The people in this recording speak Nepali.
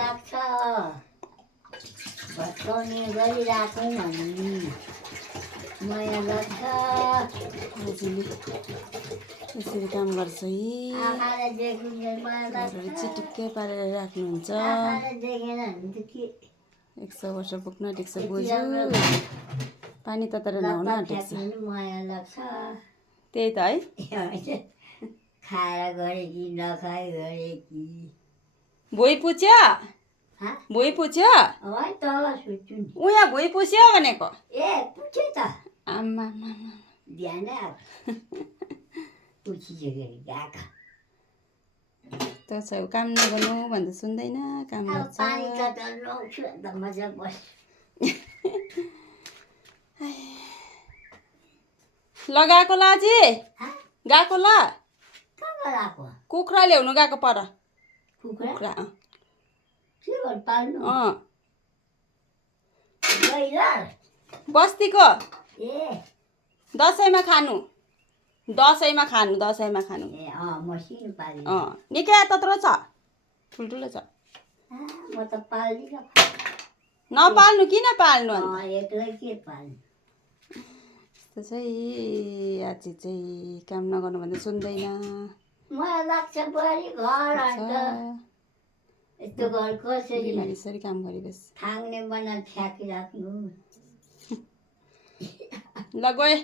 लाग्छ भत्काउने गरिराखौँ भने माया लाग्छ हजुरले यसरी काम गर्छ है आँखाले देख्नु माया लाग्छ चिटिक्कै पारेर राख्नुहुन्छ आँखाले देखेन भने त के 100 वर्ष पुग्न आँटेको छ बोजू पानी तताएर नुहाउन आँटेको छ माया लाग्छ त्यही त है खाएर गरे कि नखाइ गरे कि भुइँ पुछ्यो भुइँ पुछ्यो है तल सुत्छु नि उहाँ भुइँ पुछ्यो भनेको ए पुछ्यो त आम्मा ध्यानै आएको पुछिसक्यो गएको त छ काम नगर्नु भन्दा सुन्दैन काम गर्छ पानी तताउनु आउँछु अन्त मजा बस लगाएको लाजी गएको ल कहाँ गएको कुखुरा ल्याउनु गएको पर कुखुरा कुखुरा के गर्नु पाल्नु अँ ब्रोइलर बस्तीको ए दसैँमा खानु दसैँमा खानु ए मसिनो पाल्नु निकै त्यत्रो छ ठुल्ठुलो छ म त पाल्दिनँ नपाल्नु किन पाल्नु अन्त एक्लै के पाल्नु यस्तो चाहिँ आजी चाहिँ काम नगर्नु भन्दा सुन्दैन मलाई लाग्छ बुहारी घर अन्त यस्तो घर कसरी यसरी काम गरिबस् थाङ्ने बना फ्याँकिराख्नु ल गए